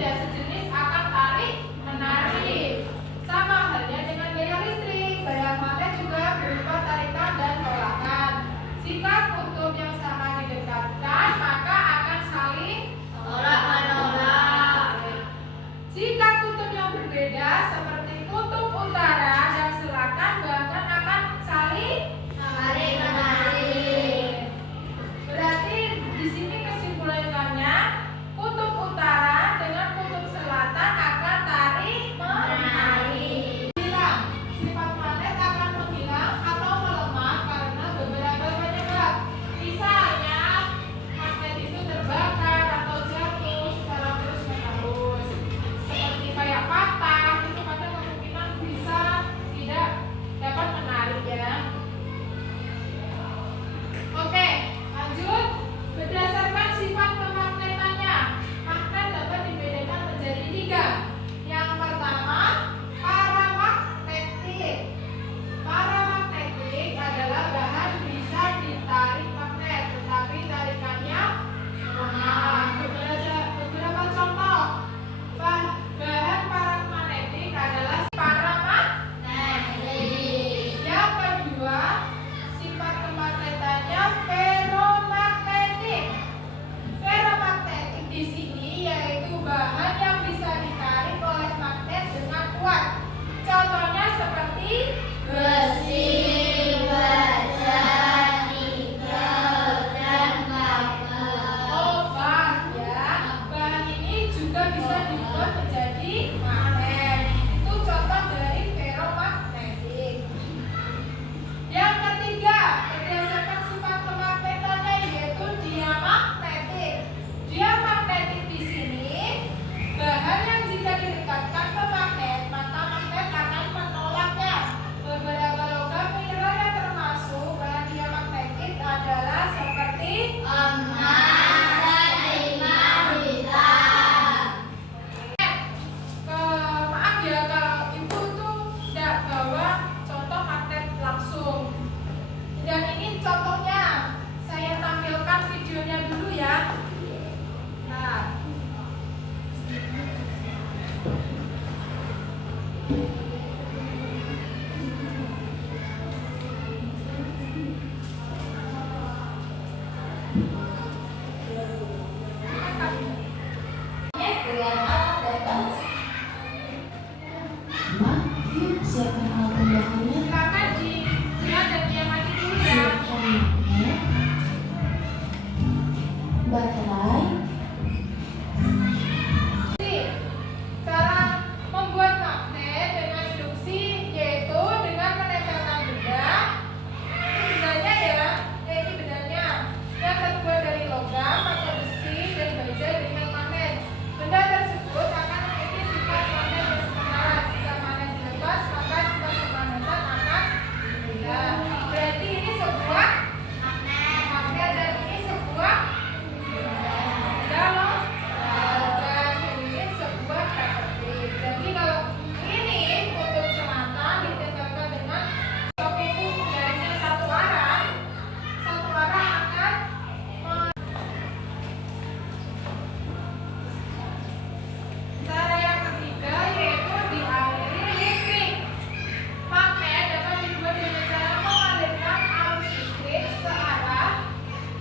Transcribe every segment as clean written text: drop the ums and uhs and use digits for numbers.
tidak sejenis akan tarik menarik. Sama halnya dengan gaya listrik, gaya magnet juga berupa tarikan dan tolakan. Jika kutub yang sama didekatkan, maka akan saling tolak-menolak. Jika kutub yang berbeda seperti kutub utara dan selatan bahkan akan saling tarik menarik. Berarti di sini kesimpulannya kutub utara dengan kutub selatan akan tarik menarik. Bilang sifat magnet akan menghilang atau melemah karena beberapa penyebab. Misalnya magnet itu terbakar atau jatuh secara terus menerus. Seperti kayak patah itu kadang kemungkinan bisa tidak dapat menarik ya. Oke, lanjut. Berdasarkan sifat kemagnetannya, magnet dapat dibedakan menjadi 3. Yang pertama, paramagnetik. Paramagnetik adalah bahan bisa ditarik magnet, tetapi tarikannya lemah. Beberapa contoh bahan paramagnetik adalah paramagnetik. Yang kedua, sifat kemagnetannya ferromagnetik. Ferromagnetik di sini yaitu bahan yang bisa ditarik oleh magnet dengan kuat. Contohnya seperti besi, baja, nikel, dan kobar ya. Bahan ini juga bisa dibuat menjadi magnet. Itu contoh dari ferromagnetik. Yang ketiga, berdasarkan sifat kemagnetannya yaitu diamagnetik. Diamagnetik di sini bahan yang jika didekatkan ke magnet, maka magnet akan menolaknya. Beberapa logam mineral yang termasuk bahan diamagnetik adalah seperti emas dan timah hitam. Maaf ya kalau ibu tuh tidak bawa contoh magnet langsung. Dan ini contohnya, saya tampilkan videonya dulu ya. Nah, Siapkan alat tambahannya. silakan dilihat dan diamati dulu ya. Siapkan magnet, baterai. Cara membuat magnet dengan induksi yaitu dengan menempelkan benda. Ini bendanya ya, ini bendanya yang terbuat dari logam atau besi dan baja dengan magnet. Benda tersebut akan memiliki sifat magnet yang sementara. Jika magnet dilepas, maka sifat kemagnetan akan hilang. Berarti ini sebuah magnet dan ini sebuah benda logam. Ini sebuah properti. Jadi kalau ini kutub selatan ditempelkan dengan itu garisnya satu arah akan cara yang ketiga yaitu dialiri listrik. Magnet dapat dibuat dengan cara mengalirkan arus listrik searah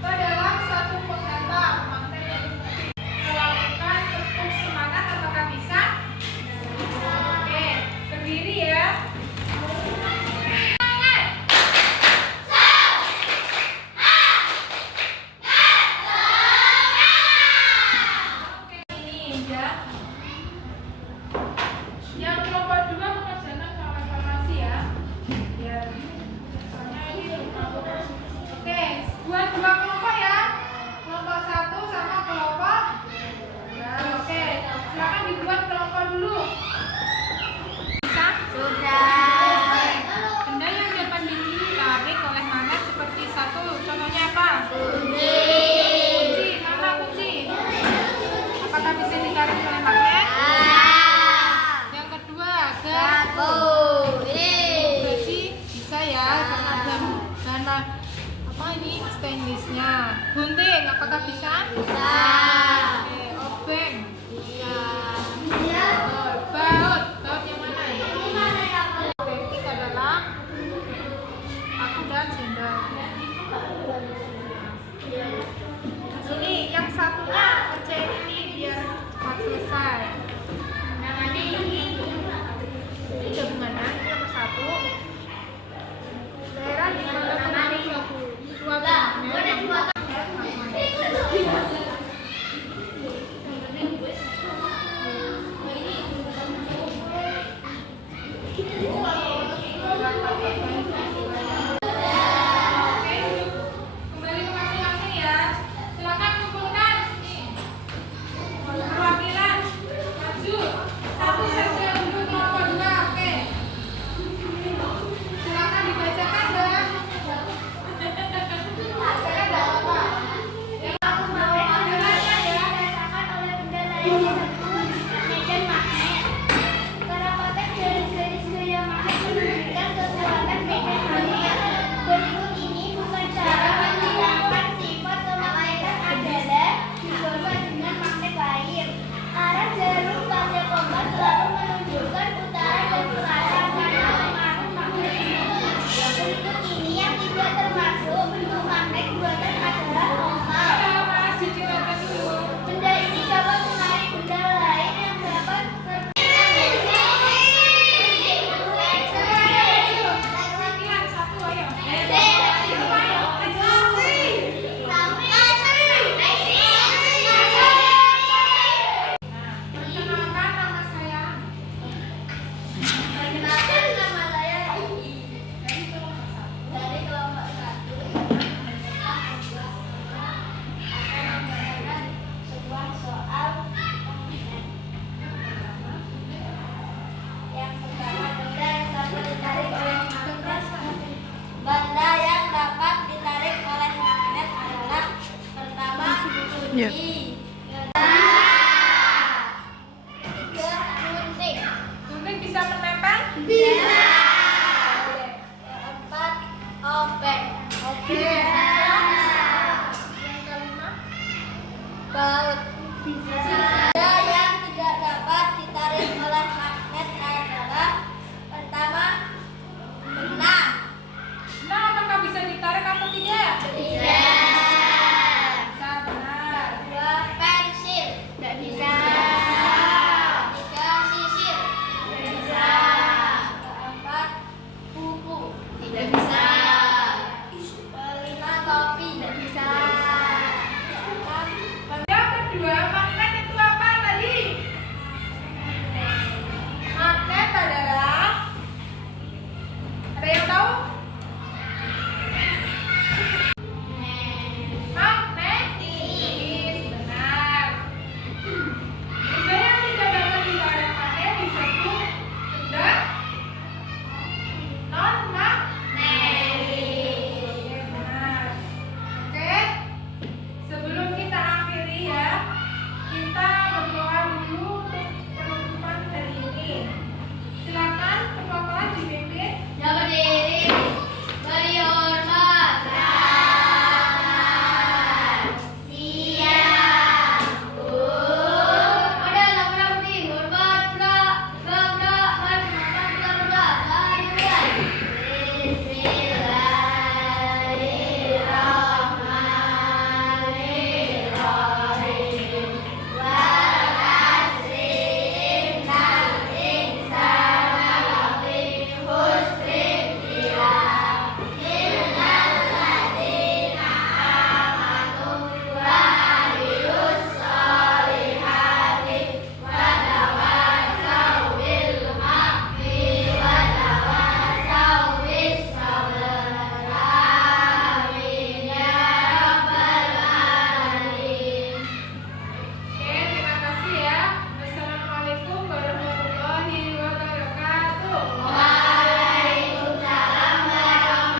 ke dalam satu penggantang. Magnet yang melakukan tepuk semangat, apakah bisa? Oke, berdiri ya. Oke, ini ya. Yang kelompok 2 mengerjakan soal informasi ya. Ya, soalnya ini oke, buat 2 kelompok ya. Kelompok 1 sama kelompok. Nah, oke, silakan dibuat kelompok dulu. Bisa? Sudah. Benda yang dapat ditarik oleh magnet seperti satu, contohnya apa? Kunci. Kunci, mana kunci? Apakah bisa ditarik oleh magnet? Yang kedua, garpu. Berarti bisa ya, karena ada apa ini stainlessnya. Gunting, apakah bisa? Bisa. Oke, obeng. Bisa. bisa